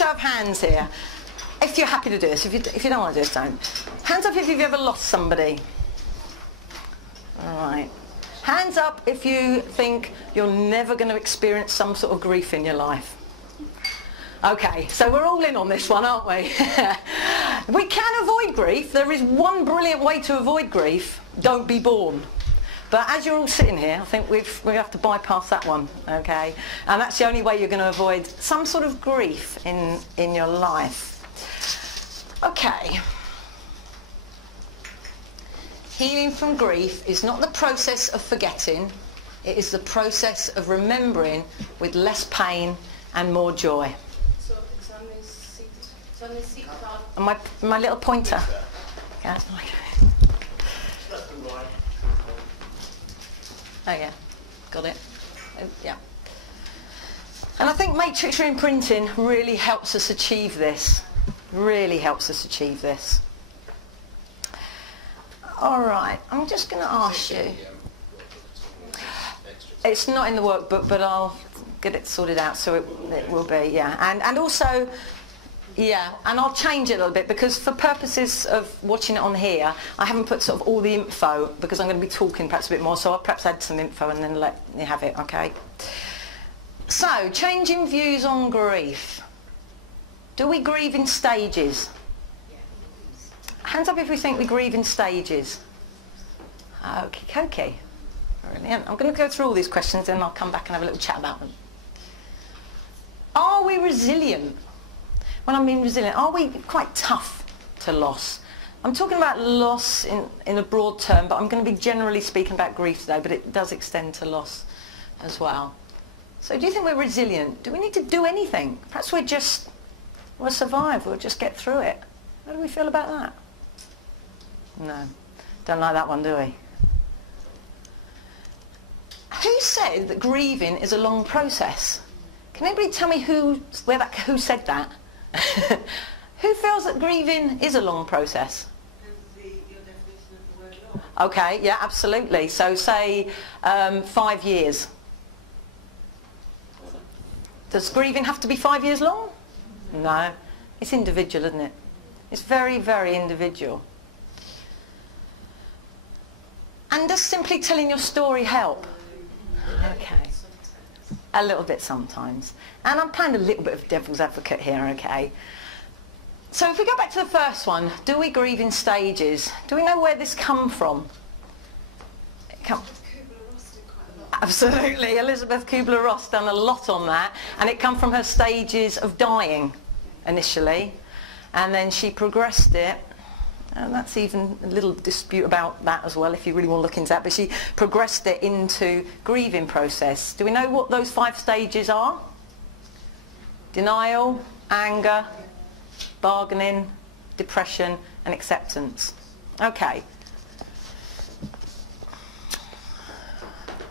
show of hands here. If you're happy to do this, if you don't want to do this, don't. Hands up if you've ever lost somebody. All right. Hands up if you think you're never going to experience some sort of grief in your life. Okay, so we're all in on this one, aren't we? We can avoid grief. There is one brilliant way to avoid grief. Don't be born. But as you're all sitting here, I think we have to bypass that one, okay? And that's the only way you're going to avoid some sort of grief in your life. Okay. Healing from grief is not the process of forgetting. It is the process of remembering with less pain and more joy. And my little pointer. Yeah. Oh yeah, got it. Yeah. And I think matrix imprinting really helps us achieve this. Really helps us achieve this. All right, I'm just going to ask you. It's not in the workbook, but I'll get it sorted out, so it will be, yeah. And also, yeah, and I'll change it a little bit because for purposes of watching it on here, I haven't put sort of all the info because I'm going to be talking perhaps a bit more, so I'll perhaps add some info and then let you have it, okay? So, changing views on grief. Do we grieve in stages? Hands up if we think we grieve in stages. Okay. Brilliant. I'm going to go through all these questions and I'll come back and have a little chat about them. Are we resilient? When I mean resilient, are we quite tough to loss? I'm talking about loss in a broad term, but I'm going to be generally speaking about grief today, but it does extend to loss as well. So do you think we're resilient? Do we need to do anything? Perhaps we'll survive, we'll just get through it. How do we feel about that? No, don't like that one, do we? Who said that grieving is a long process? Can anybody tell me who said that? Who feels that grieving is a long process? Your definition of the word long. Okay, yeah, absolutely. So say 5 years. Does grieving have to be 5 years long? No. It's individual, isn't it? It's very, very individual. And does simply telling your story help? Okay. A little bit sometimes. And I'm playing a little bit of devil's advocate here, okay? So if we go back to the first one, do we grieve in stages? Do we know where this come from? Absolutely. Elizabeth Kubler-Ross done a lot on that. And it come from her stages of dying initially. And then she progressed it. And that's even a little dispute about that as well, if you really want to look into that. But she progressed it into grieving process. Do we know what those 5 stages are? Denial, anger, bargaining, depression, and acceptance. Okay.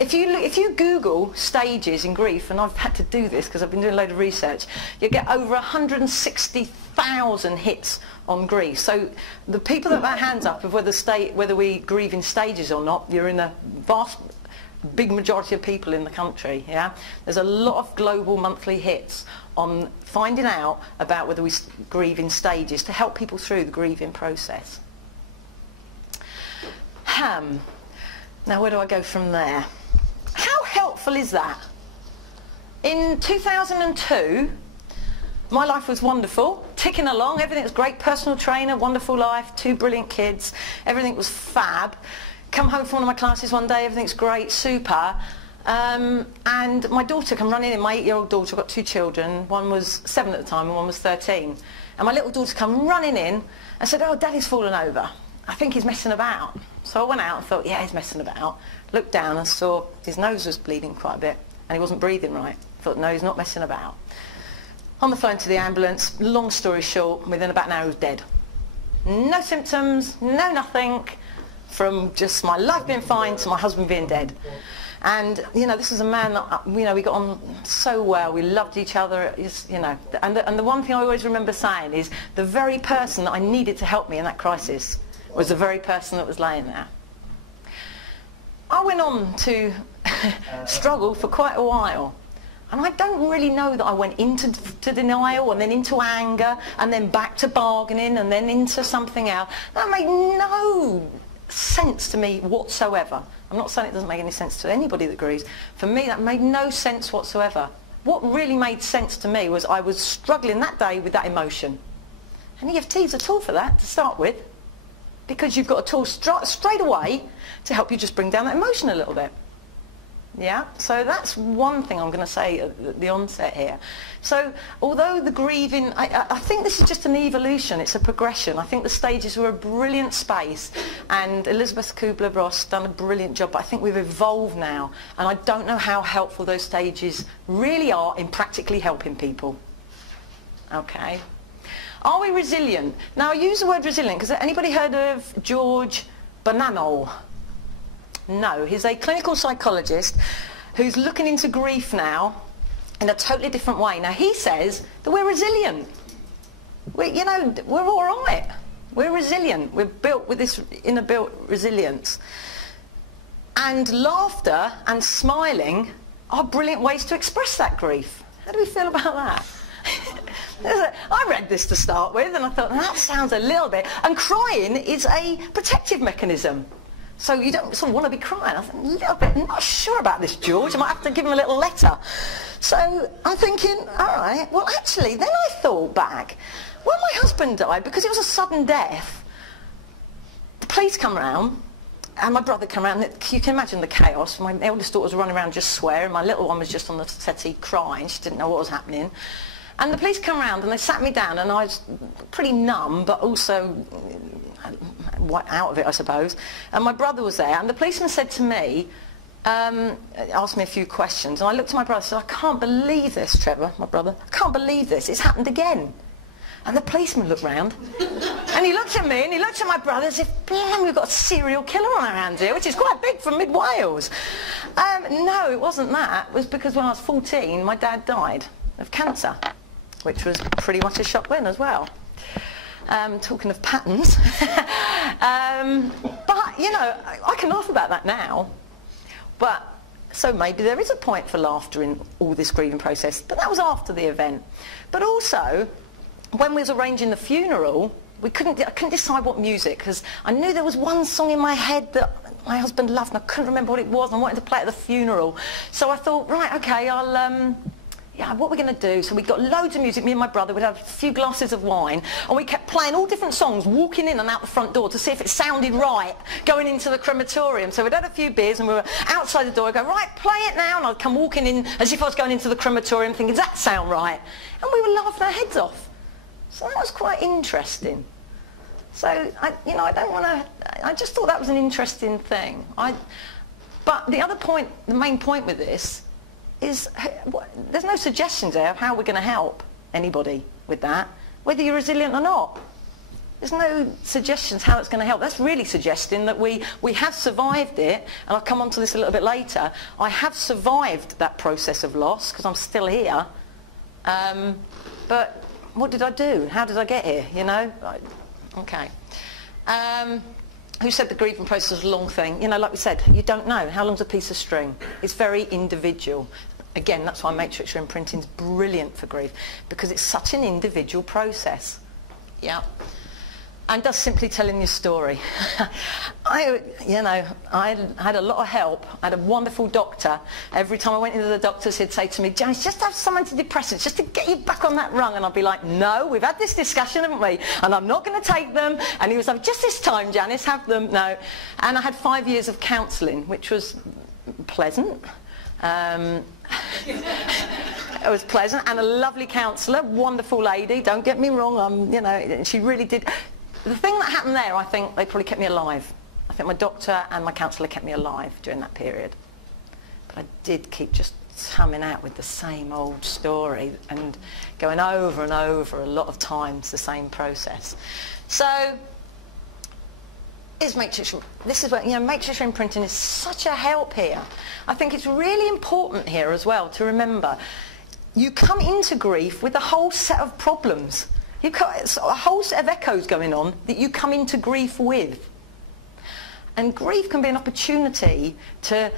If you Google stages in grief, and I've had to do this because I've been doing a load of research, you get over 160,000 hits on grief. So the people that have their hands up of whether we grieve in stages or not, you're in a big majority of people in the country. Yeah, there's a lot of global monthly hits on finding out about whether we grieve in stages to help people through the grieving process. Now where do I go from there? How helpful is that? In 2002, my life was wonderful, ticking along, everything was great, personal trainer, wonderful life, 2 brilliant kids, everything was fab. Come home from one of my classes one day, everything's great, super. And my daughter come running in, my 8-year-old daughter, I've got 2 children, one was 7 at the time and one was 13. And my little daughter come running in and said, "Oh, Daddy's fallen over. I think he's messing about." So I went out and thought, yeah, he's messing about. Looked down and saw his nose was bleeding quite a bit and he wasn't breathing right. Thought, no, he's not messing about. On the phone to the ambulance, long story short, within about an hour he was dead. No symptoms, no nothing, from just my life being fine to my husband being dead. And, you know, this was a man that, you know, we got on so well, we loved each other, you know. And the one thing I always remember saying is the very person that I needed to help me in that crisis was the very person that was laying there. I went on to struggle for quite a while. And I don't really know that I went into denial and then into anger and then back to bargaining and then into something else. That made no sense to me whatsoever. I'm not saying it doesn't make any sense to anybody that agrees. For me, that made no sense whatsoever. What really made sense to me was I was struggling that day with that emotion. And EFT's a tool for that to start with, because you've got a tool straight away to help you just bring down that emotion a little bit. Yeah, so that's one thing I'm going to say at the onset here. So although the grieving, I think this is just an evolution, it's a progression. I think the stages were a brilliant space, and Elizabeth Kubler-Ross done a brilliant job, but I think we've evolved now, and I don't know how helpful those stages really are in practically helping people. Okay. Are we resilient? Now I use the word resilient because anybody heard of George Bonanno? No, he's a clinical psychologist who's looking into grief now in a totally different way. Now he says that we're resilient. You know, we're all right. We're resilient. We're built with this inner-built resilience. And laughter and smiling are brilliant ways to express that grief. How do we feel about that? I read this to start with and I thought, that sounds a little bit... And crying is a protective mechanism. So you don't sort of want to be crying. I thought, a little bit, I'm not sure about this, George. I might have to give him a little letter. So I'm thinking, all right, well, actually, then I thought back. When my husband died, because it was a sudden death, the police come round, and my brother came round. You can imagine the chaos. My eldest daughter was running around just swearing. My little one was just on the settee crying. She didn't know what was happening. And the police come round, and they sat me down, and I was pretty numb, but also... out of it, I suppose. And my brother was there, and the policeman said to me, asked me a few questions, and I looked at my brother and said, I can't believe this, Trevor, my brother, I can't believe this, it's happened again. And the policeman looked round, and he looked at me, and he looked at my brother as if, blam, we've got a serial killer on our hands here, which is quite big for mid-Wales. No, it wasn't that. It was because when I was 14, my dad died of cancer, which was pretty much a shock then as well. Talking of patterns. But, you know, I can laugh about that now. But, so maybe there is a point for laughter in all this grieving process. But that was after the event. But also, when we was arranging the funeral, I couldn't decide what music, because I knew there was one song in my head that my husband loved, and I couldn't remember what it was, and I wanted to play it at the funeral. So I thought, right, okay, yeah, what we're going to do, so we got loads of music, me and my brother would have a few glasses of wine, and we kept playing all different songs, walking in and out the front door to see if it sounded right going into the crematorium. So we'd had a few beers and we were outside the door, I'd go, right, play it now, and I'd come walking in as if I was going into the crematorium thinking, does that sound right? And we were laughing our heads off. So that was quite interesting. So, I don't want to, I just thought that was an interesting thing. But the other point, the main point with this, is there's no suggestions there of how we're going to help anybody with that, whether you're resilient or not. There's no suggestions how it's going to help. That's really suggesting that we have survived it, and I'll come on to this a little bit later. I have survived that process of loss because I'm still here. But what did I do? How did I get here? You know? Okay. Who said the grieving process was a long thing? You know, like we said, you don't know. How long's a piece of string? It's very individual. Again, that's why matrix imprinting is brilliant for grief, because it's such an individual process. Yeah. And just simply telling your story. I had a lot of help. I had a wonderful doctor. Every time I went into the doctors, he'd say to me, Janice, just have some antidepressants, just to get you back on that rung. And I'd be like, no, we've had this discussion, haven't we? And I'm not going to take them. And he was like, just this time, Janice, have them. No. And I had 5 years of counselling, which was pleasant. It was pleasant. And a lovely counsellor, wonderful lady. Don't get me wrong. She really did. The thing that happened there, I think they probably kept me alive. I think my doctor and my counsellor kept me alive during that period. But I did keep just coming out with the same old story and going over and over a lot of times the same process. So, this is where, matrix imprinting is such a help here. I think it's really important here as well to remember, you come into grief with a whole set of problems. You've got a whole set of echoes going on that you come into grief with. And grief can be an opportunity to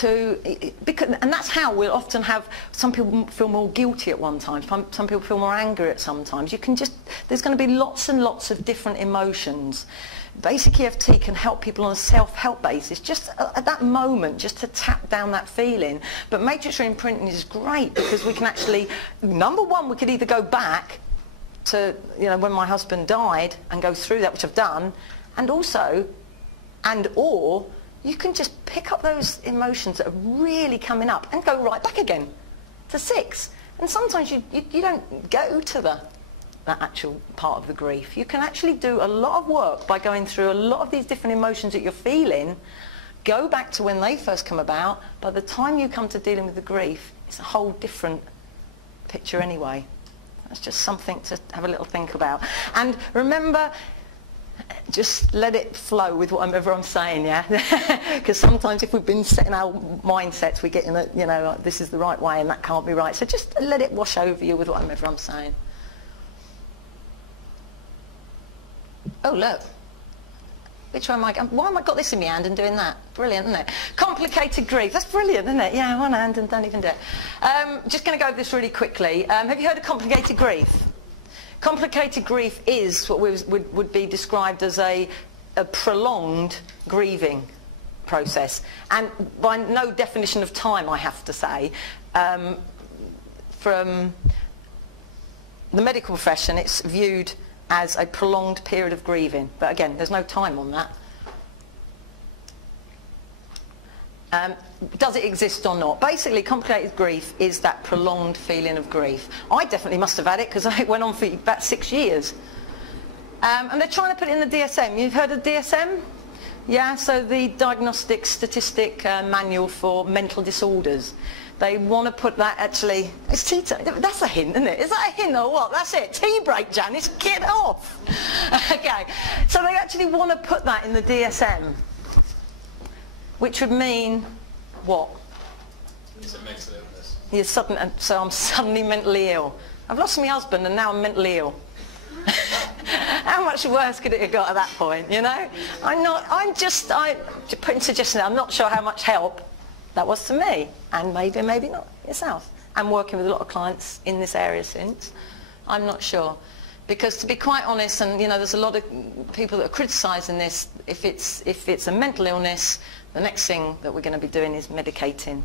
because, and that's how we'll often have, some people feel more guilty at one time, some people feel more angry at some times. You can just, there's going to be lots and lots of different emotions. Basic EFT can help people on a self-help basis, just at that moment, just to tap down that feeling. But matrix re-imprinting is great because we can actually, number one, we could either go back to, you know, when my husband died and go through that, which I've done, and also, or you can just pick up those emotions that are really coming up and go right back again to 6. And sometimes you don't go to that actual part of the grief. You can actually do a lot of work by going through a lot of these different emotions that you're feeling, go back to when they first come about. By the time you come to dealing with the grief, it's a whole different picture anyway. That's just something to have a little think about. And remember, just let it flow with whatever I'm saying, yeah? Because sometimes if we've been setting our mindsets, we get in a, you know, like, this is the right way and that can't be right. So just let it wash over you with whatever I'm saying. Oh, look. Which one am I going? Why have I got this in my hand and doing that? Brilliant, isn't it? Complicated grief. That's brilliant, isn't it? Yeah, one hand and don't even do it. Just going to go over this really quickly. Have you heard of complicated grief? Complicated grief is what would be described as a prolonged grieving process. And by no definition of time, I have to say, from the medical profession, it's viewed as a prolonged period of grieving. But again, there's no time on that. Does it exist or not? Basically, complicated grief is that prolonged feeling of grief. I definitely must have had it because it went on for about 6 years. And they're trying to put it in the DSM. You've heard of DSM? Yeah, so the Diagnostic Statistic Manual for Mental Disorders. They want to put that actually, it's tea time. That's a hint, isn't it? Is that a hint or what? That's it. Tea break, Janice. Get off. Okay. So they actually want to put that in the DSM, which would mean what? It's a mental illness. So I'm suddenly mentally ill. I've lost my husband and now I'm mentally ill. How much worse could it have got at that point, you know? I'm just putting suggestions. I'm not sure how much help that was to me, and maybe not yourself. I'm working with a lot of clients in this area since. I'm not sure. Because to be quite honest, and you know, there's a lot of people that are criticising this, if it's a mental illness, the next thing that we're going to be doing is medicating.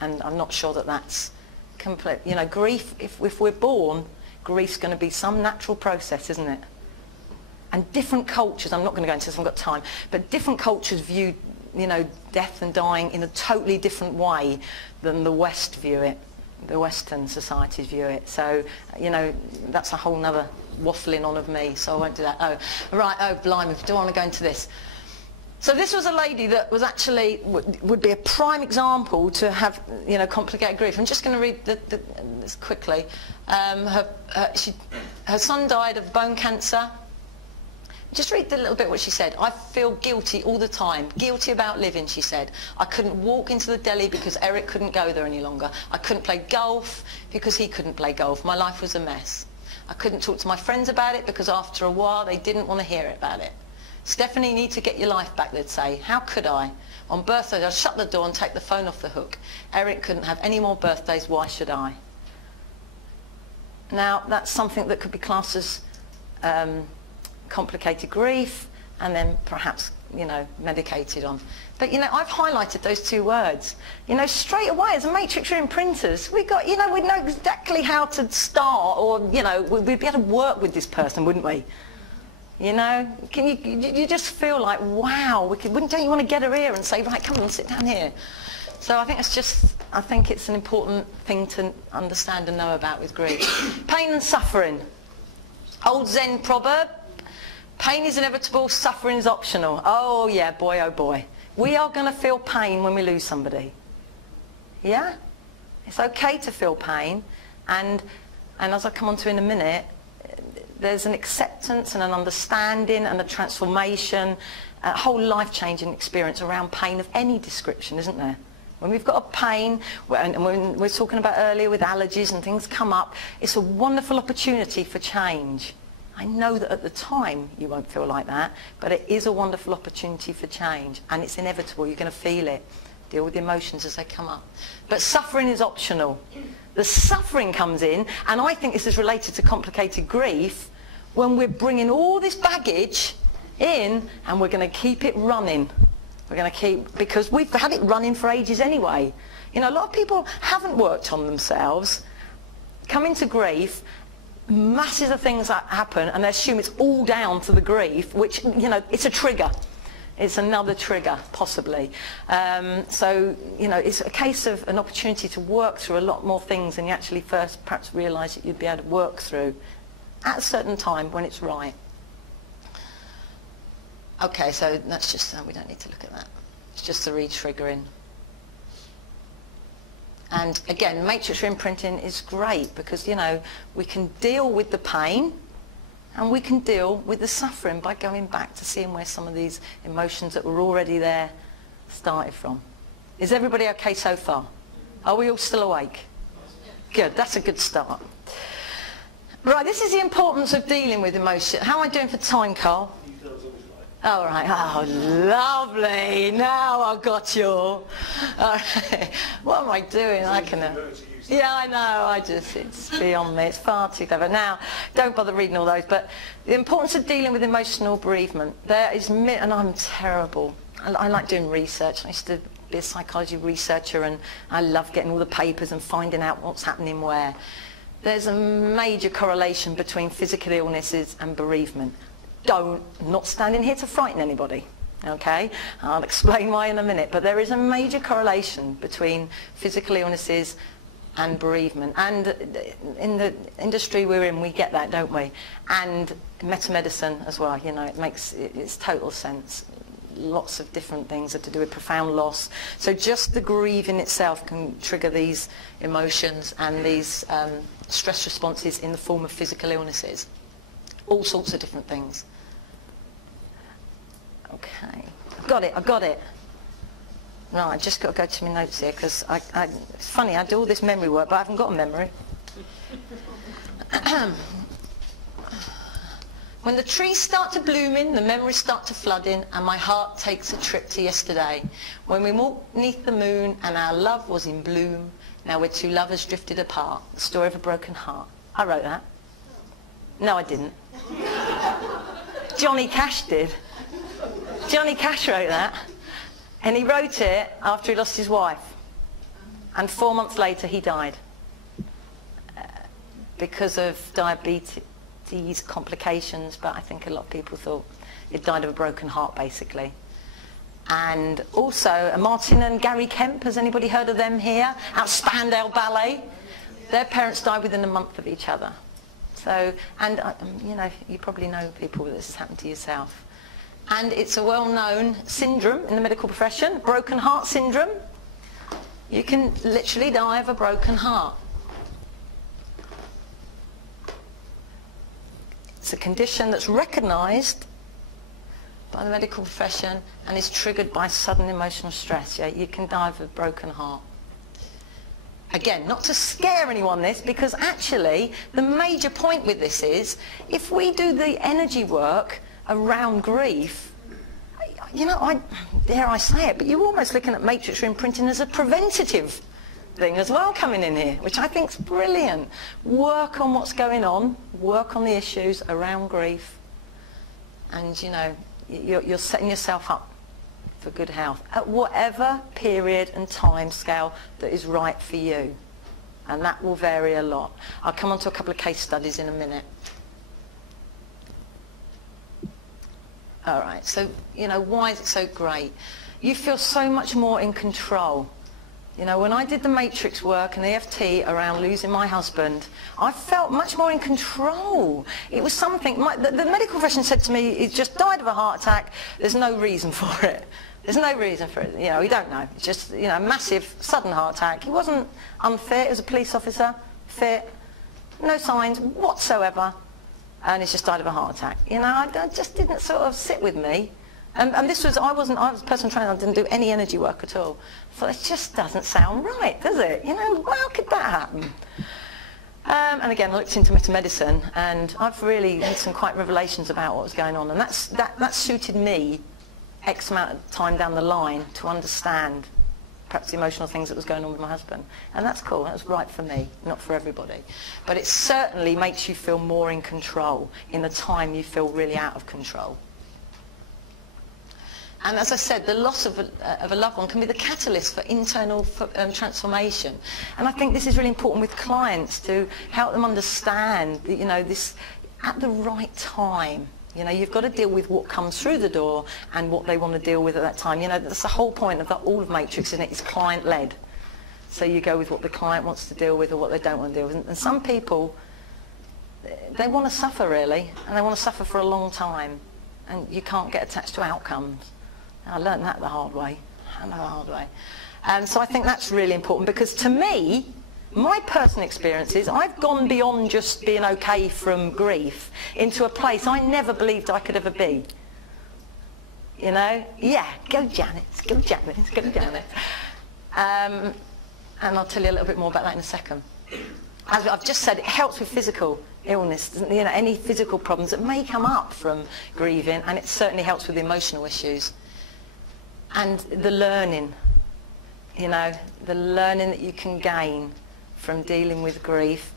And I'm not sure that that's complete. You know, grief, if we're born, grief's going to be some natural process, isn't it? And different cultures, I'm not going to go into this, I haven't got time, but different cultures view, you know, death and dying in a totally different way than the West view it, the Western societies view it. So, you know, that's a whole nother waffling on of me, so I won't do that. Oh, right, oh, blimey, do I want to go into this? So this was a lady that was actually, would be a prime example to have, you know, complicated grief. I'm just going to read this quickly. Her son died of bone cancer. Just read the little bit what she said. I feel guilty all the time. Guilty about living, she said. I couldn't walk into the deli because Eric couldn't go there any longer. I couldn't play golf because he couldn't play golf. My life was a mess. I couldn't talk to my friends about it because after a while they didn't want to hear about it. Stephanie, you need to get your life back, they'd say. How could I? On birthdays, I'd shut the door and take the phone off the hook. Eric couldn't have any more birthdays. Why should I? Now, that's something that could be classed as complicated grief, and then perhaps, you know, medicated on. But, you know, I've highlighted those two words. You know, straight away as a matrix re-imprinters, we got, you know, we'd know exactly how to start, or, you know, we'd be able to work with this person, wouldn't we? You know, you just feel like, wow, don't you want to get her here and say, right, come on, sit down here. So I think it's an important thing to understand and know about with grief. Pain and suffering. Old Zen proverb. Pain is inevitable, suffering is optional. Oh yeah, boy, oh boy. We are going to feel pain when we lose somebody. Yeah? It's okay to feel pain. And as I come on to in a minute, there's an acceptance and an understanding and a transformation, a whole life-changing experience around pain of any description, isn't there? When we've got a pain, and when we're talking about earlier with allergies and things come up, it's a wonderful opportunity for change. I know that at the time you won't feel like that, but it is a wonderful opportunity for change, and it's inevitable. You're going to feel it. deal with the emotions as they come up. But suffering is optional. The suffering comes in, and I think this is related to complicated grief, when we're bringing all this baggage in and we're going to keep it running. We're going to keep, because we've had it running for ages anyway. You know, a lot of people haven't worked on themselves, come into grief, masses of things that happen, and they assume it's all down to the grief, which, you know, it's a trigger. It's another trigger, possibly. So, you know, it's a case of an opportunity to work through a lot more things than you actually first perhaps realise that you'd be able to work through at a certain time when it's right. Okay, so that's just, we don't need to look at that. It's just the re-triggering. And again, matrix imprinting is great because, you know, we can deal with the pain and we can deal with the suffering by going back to seeing where some of these emotions that were already there started from. Is everybody okay so far? Are we all still awake? Good, that's a good start. Right, this is the importance of dealing with emotion. How am I doing for time, Carl? All right. Oh, lovely. Now I've got you. All right. What am I doing? I can. Yeah, I know. It's beyond me. It's far too clever. Now, don't bother reading all those. But the importance of dealing with emotional bereavement. There is, and I'm terrible. I like doing research. I used to be a psychology researcher, and I love getting all the papers and finding out what's happening where. There's a major correlation between physical illnesses and bereavement. I'm not standing here to frighten anybody, okay? I'll explain why in a minute, but there is a major correlation between physical illnesses and bereavement. And in the industry we're in, we get that, don't we? And metamedicine as well, you know, it's total sense. Lots of different things are to do with profound loss. So just the grieving itself can trigger these emotions and these stress responses in the form of physical illnesses. All sorts of different things. Okay, I've got it. No, I just got to go to my notes here because it's funny, I do all this memory work, but I haven't got a memory. When the trees start to blooming, the memories start to flooding, and my heart takes a trip to yesterday. When we walked beneath the moon and our love was in bloom, now we're two lovers drifted apart. The story of a broken heart. I wrote that. No, I didn't. Johnny Cash did. Johnny Cash wrote that. And he wrote it after he lost his wife. And 4 months later he died. Because of diabetes complications, but I think a lot of people thought he'd died of a broken heart, basically. And also, Martin and Gary Kemp, has anybody heard of them here? At Spandau Ballet. Their parents died within a month of each other. So, and you know, you probably know people that this has happened to yourself. And it's a well-known syndrome in the medical profession, broken heart syndrome. You can literally die of a broken heart. It's a condition that's recognised by the medical profession and is triggered by sudden emotional stress. Yeah, you can die of a broken heart. Again, not to scare anyone this, because actually the major point with this is, if we do the energy work around grief, you know, dare I say it, but you're almost looking at matrix imprinting as a preventative thing as well coming in here, which I think is brilliant. Work on what's going on, work on the issues around grief, and you know, you're setting yourself up for good health at whatever period and time scale that is right for you, and that will vary a lot. I'll come on to a couple of case studies in a minute. All right, so you know, why is it so great? You feel so much more in control. You know, when I did the matrix work and EFT around losing my husband, I felt much more in control. It was something, the medical profession said to me, he just died of a heart attack, there's no reason for it. There's no reason for it, you know, we don't know. It's just, you know, a massive, sudden heart attack. He wasn't unfit, he was a police officer, fit, no signs whatsoever, and he's just died of a heart attack. You know, it just didn't sort of sit with me. And this was, I was a personal trainer, I didn't do any energy work at all. So it just doesn't sound right, does it? You know, how could that happen? And again, I looked into metamedicine, and I've really had some quite revelations about what was going on, and that suited me X amount of time down the line to understand perhaps the emotional things that was going on with my husband. And that's cool, that was right for me, not for everybody. But it certainly makes you feel more in control in the time you feel really out of control. And as I said, the loss of a loved one can be the catalyst for internal transformation. And I think this is really important with clients, to help them understand that, you know, this at the right time. You know, you've got to deal with what comes through the door and what they want to deal with at that time. You know, that's the whole point of all of Matrix, isn't it? It's client-led. So you go with what the client wants to deal with or what they don't want to deal with. And some people, they want to suffer, really, and they want to suffer for a long time. And you can't get attached to outcomes. And I learned that the hard way. So I think that's really important, because to me, my personal experiences, I've gone beyond just being okay from grief into a place I never believed I could ever be. You know? Yeah, go Janice, go Janice, go Janice. And I'll tell you a little bit more about that in a second. As I've just said, it helps with physical illness, you know, any physical problems that may come up from grieving, and it certainly helps with emotional issues. And the learning, you know, the learning that you can gain from dealing with grief,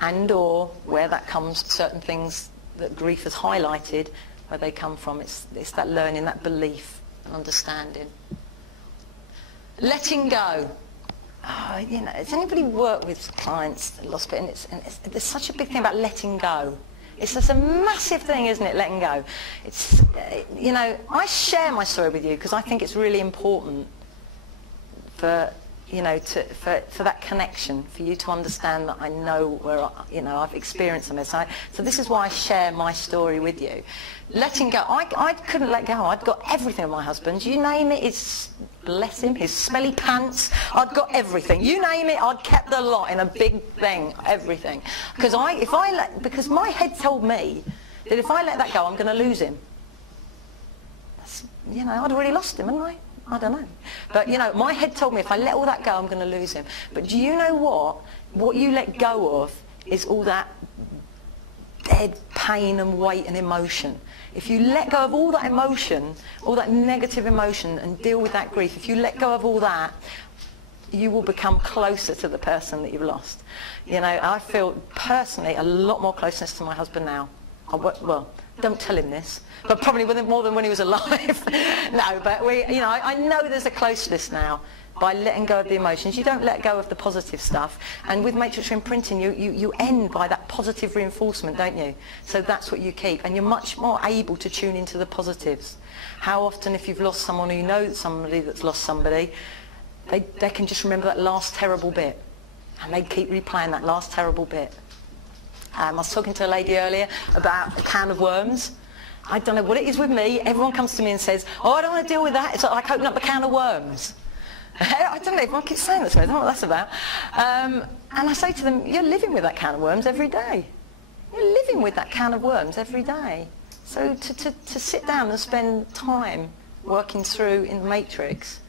and or where that comes, certain things that grief has highlighted, where they come from. It's that learning, that belief and understanding. Letting go. Oh, you know, has anybody worked with clients that lost it? And there's such a big thing about letting go. It's just a massive thing, isn't it, letting go? It's, you know, I share my story with you because I think it's really important for, you know, for that connection, for you to understand that I know where, you know, I've experienced some of this. So this is why I share my story with you. Letting go. I couldn't let go. I'd got everything of my husband. You name it, his, bless him, his smelly pants. I'd got everything. You name it, I'd kept the lot in a big thing, everything. Because because my head told me that if I let that go, I'm going to lose him. That's, you know, I'd already lost him, hadn't I? I don't know. But, you know, my head told me if I let all that go, I'm going to lose him. But do you know what? What you let go of is all that dead pain and weight and emotion. If you let go of all that emotion, all that negative emotion, and deal with that grief, if you let go of all that, you will become closer to the person that you've lost. You know, I feel personally a lot more closeness to my husband now. Well, don't tell him this, but probably more than when he was alive. No, but you know, I know there's a closeness now by letting go of the emotions. You don't let go of the positive stuff. And with matrix imprinting, you end by that positive reinforcement, don't you? So that's what you keep, and you're much more able to tune into the positives. How often, if you've lost someone, or you know somebody that's lost somebody, they can just remember that last terrible bit, and they keep replaying that last terrible bit. I was talking to a lady earlier about a can of worms. I don't know what it is with me. Everyone comes to me and says, oh, I don't want to deal with that. It's like opening up a can of worms. I don't know, everyone keeps saying that to me. I don't know what that's about. And I say to them, you're living with that can of worms every day. You're living with that can of worms every day. So to sit down and spend time working through in the matrix,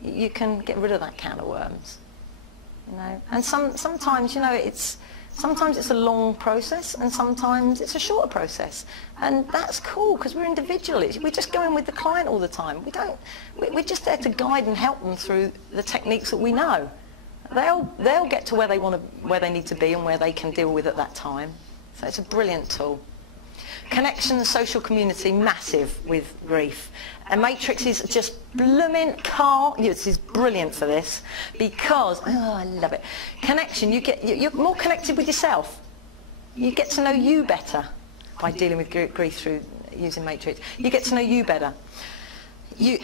you can get rid of that can of worms. You know? And sometimes, you know, sometimes it's a long process, and sometimes it's a shorter process, and that's cool because we're individual. We're just going with the client all the time. We're just there to guide and help them through the techniques that we know. They'll get to where they need to be and where they can deal with at that time. So it's a brilliant tool. Connection and social community, massive with grief. And Matrix is just blooming this is brilliant for this, because, oh, I love it. Connection, you're more connected with yourself. You get to know you better by dealing with grief through using Matrix. You get to know you better. You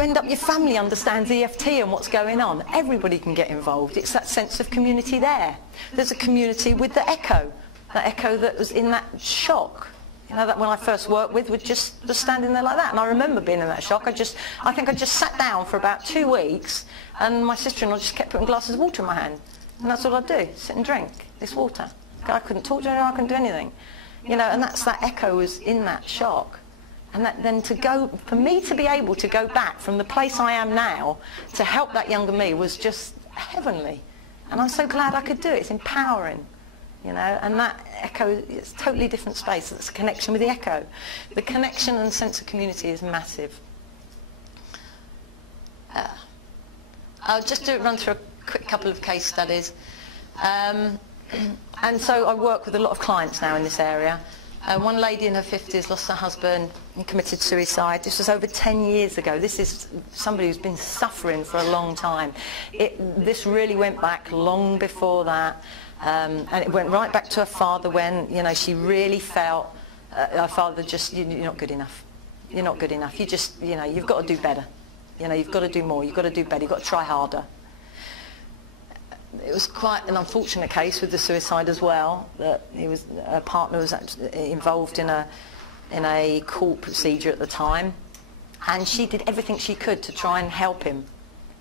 end up, your family understands EFT and what's going on. Everybody can get involved. It's that sense of community there. There's a community with the echo, that echo that was in that shock. You know, that when I first worked with, was just standing there like that. And I remember being in that shock. I think I just sat down for about 2 weeks, and my sister-in-law just kept putting glasses of water in my hand. And that's all I'd do, sit and drink this water. I couldn't talk to anyone, I couldn't do anything. You know, and that's that echo was in that shock. And that then for me to be able to go back from the place I am now to help that younger me was just heavenly. And I'm so glad I could do it. It's empowering. You know, and that echo, it's a totally different space. It's a connection with the echo. The connection and sense of community is massive. I'll just run through a quick couple of case studies. And so I work with a lot of clients now in this area. One lady in her 50s lost her husband and committed suicide. This was over 10 years ago. This is somebody who's been suffering for a long time. This really went back long before that. And it went right back to her father when, you know, she really felt her father just, you're not good enough. You're not good enough. You just, you know, you've got to do better. You know, you've got to do more. You've got to do better. You've got to try harder. It was quite an unfortunate case with the suicide as well, that her partner was actually involved in a court procedure at the time, and she did everything she could to try and help him,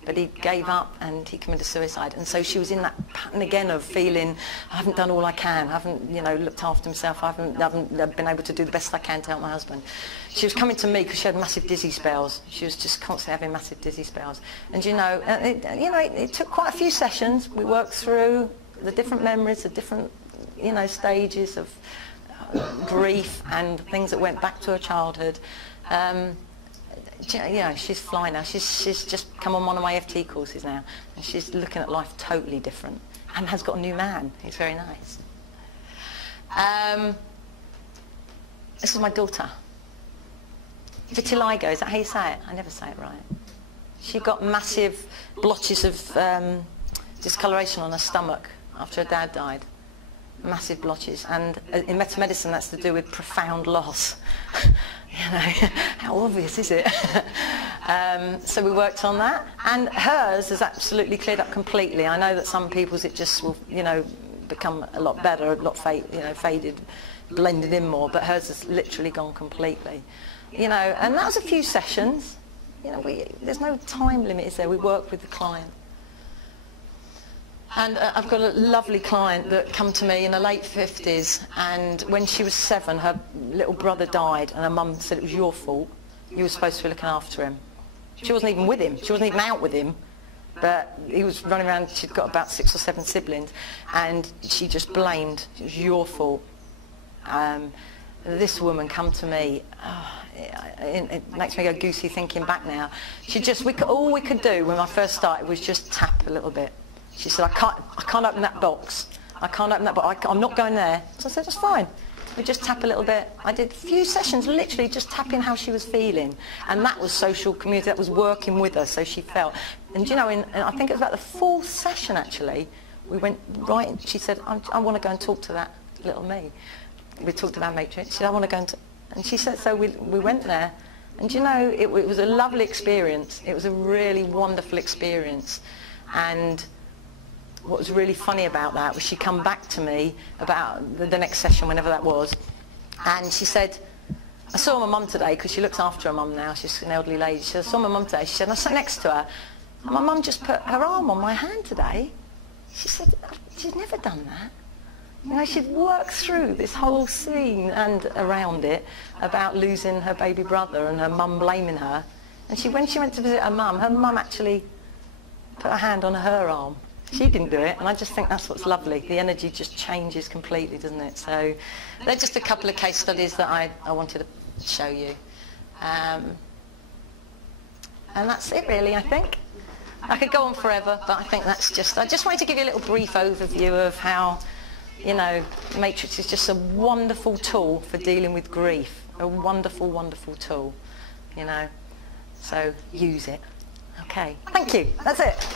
but he gave up and he committed suicide. And so she was in that pattern again of feeling, I haven't done all I can, I haven't, you know, looked after myself, I haven't been able to do the best I can to help my husband. She was coming to me because she had massive dizzy spells. She was just constantly having massive dizzy spells. And it took quite a few sessions. We worked through the different memories, the different, you know, stages of grief and things that went back to her childhood. Yeah, she's flying now. She's just come on one of my FT courses now, and she's looking at life totally different, and has got a new man. He's very nice. This is my daughter. Vitiligo, is that how you say it? I never say it right. She got massive blotches of discoloration on her stomach after her dad died. Massive blotches, and in medicine that's to do with profound loss. You know, how obvious is it? So we worked on that, and hers has absolutely cleared up completely. I know that some people's it just will, you know, become a lot better, a lot faded, blended in more, but hers has literally gone completely. You know, and that was a few sessions. You know, there's no time limit, is there? We work with the client. And I've got a lovely client that come to me in her late 50s, and when she was 7, her little brother died, and her mum said, it was your fault. You were supposed to be looking after him. She wasn't even with him. She wasn't even out with him. But he was running around. She'd got about 6 or 7 siblings, and she just blamed. It was your fault. This woman come to me. It makes me go goosey thinking back now. All we could do when I first started was just tap a little bit. She said, I can't open that box. I can't open that box. I'm not going there. So I said, that's fine. We just tap a little bit. I did a few sessions, literally just tapping how she was feeling. And that was social community. That was working with her, so she felt. And you know, and I think it was about the 4th session, actually, we went right in. She said, I want to go and talk to that little me. We talked to that matrix. She said, I want to go and she said, so we went there. And you know, it was a lovely experience. It was a really wonderful experience. And what was really funny about that was she come back to me about the next session, whenever that was, and she said, I saw my mum today, because she looks after her mum now, she's an elderly lady. She said, I saw my mum today. She said, and I sat next to her, and my mum just put her arm on my hand today. She said, she's never done that. You know, she'd worked through this whole scene and around it about losing her baby brother and her mum blaming her. And when she went to visit her mum actually put her hand on her arm. She didn't do it, and I just think that's what's lovely. The energy just changes completely, doesn't it? So they're just a couple of case studies that I wanted to show you. And that's it, really, I think. I could go on forever, but I think that's I just wanted to give you a little brief overview of how, you know, Matrix is just a wonderful tool for dealing with grief. A wonderful, wonderful tool, you know. So use it. Okay, thank you. That's it.